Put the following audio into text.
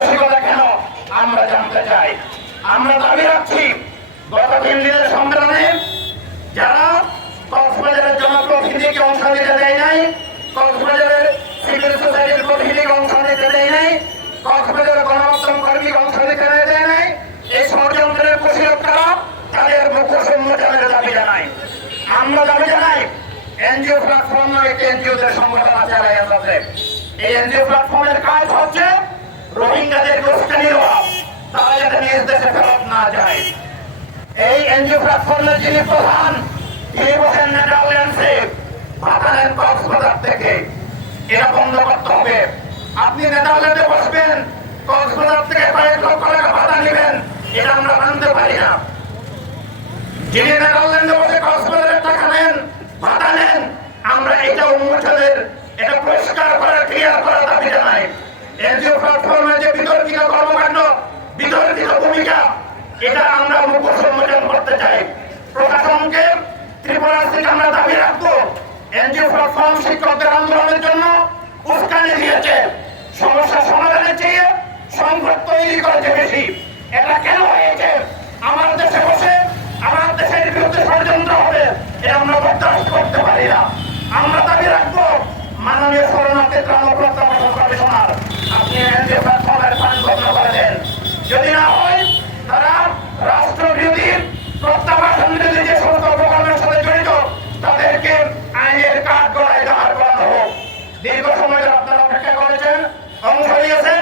কেন আমরা জানতে চাই। আমরা দাবি রাখছি গত 3 দিনের সংগ্রামে যারা কক্সবাজারের জনপ্রতিনিধিকে অংশ নিতে দেয় নাই, কক্সবাজারের সিভিল সোসাইটির প্রতিনিধিকে অংশ নিতে দেয় নাই, কক্সবাজারের গণমাধ্যম কর্মীকে অংশ নিতে দেয় নাই, এই ষড়যন্ত্রের কুশীলতারা তাদের মুখোশ উন্মোচনের দাবি জানাই। আমরা দাবি জানাই এনজিও প্ল্যাটফর্ম একটি এনজিওদের সংগঠন আছে আলাইয়াতে। এই এনজিও প্ল্যাটফর্মের কাজ হচ্ছে রোহিঙ্গাদের উস্কানি দেওয়া, তারা যাতে নিজ দেশে ফেরত না যায়। এই এনজিও প্ল্যাটফর্মের যিনি প্রধান, তিনি বসেন নেদারল্যান্ডসে, ভাতা নেন কক্সবাজার থেকে। এটা বন্ধ করতে হবে। আপনি নেদারল্যান্ডে বসবেন, কক্সবাজার থেকে কয়েক লক্ষ টাকা ভাতা নেবেন, এটা আমরা মানতে পারি না। যিনি নেদারল্যান্ডে বসে কক্সবাজারের টাকা নেন, ভাতা নেন, আমরা এটা উন্মোচনের, এটা পরিষ্কার করে ক্লিয়ার করার দাবি জানাই। এনজিও প্ল্যাটফর্মের যে বিতর্কিত কর্মকাণ্ড, বিতর্কিত ভূমিকা, এটা আমরা মুখোশ উন্মোচন করতে চাই। প্রশাসনকে ত্রিপুরা থেকে আমরা দাবি রাখবো, এনজিও প্ল্যাটফর্ম শিক্ষকদের আন্দোলনের জন্য উস্কানি দিয়েছে, সমস্যা সমাধানের চেয়ে সংকট তৈরি করেছে বেশি। এটা কেন হয়েছে? আমার দেশে বসে আমার দেশের বিরুদ্ধে ষড়যন্ত্র হবে, এটা আমরা বরদাস্ত করতে পারি না। আমরা দাবি রাখবো মাননীয় শরণার্থী ত্রাণ ও প্রত্যাবাসন কমিশনার, আপনি এনজিও প্ল্যাটফর্মের পান বন্ধ করে দেন। যদি না হয় তারা রাষ্ট্রবিরোধী, প্রত্যাবাসন বিরোধী যে সমস্ত প্রকল্পের সাথে জড়িত তাদেরকে আইনের কাঠ গড়ায় দাঁড় করানো হোক। দীর্ঘ সময় আপনারা অপেক্ষা করেছেন, অংশ নিয়েছেন,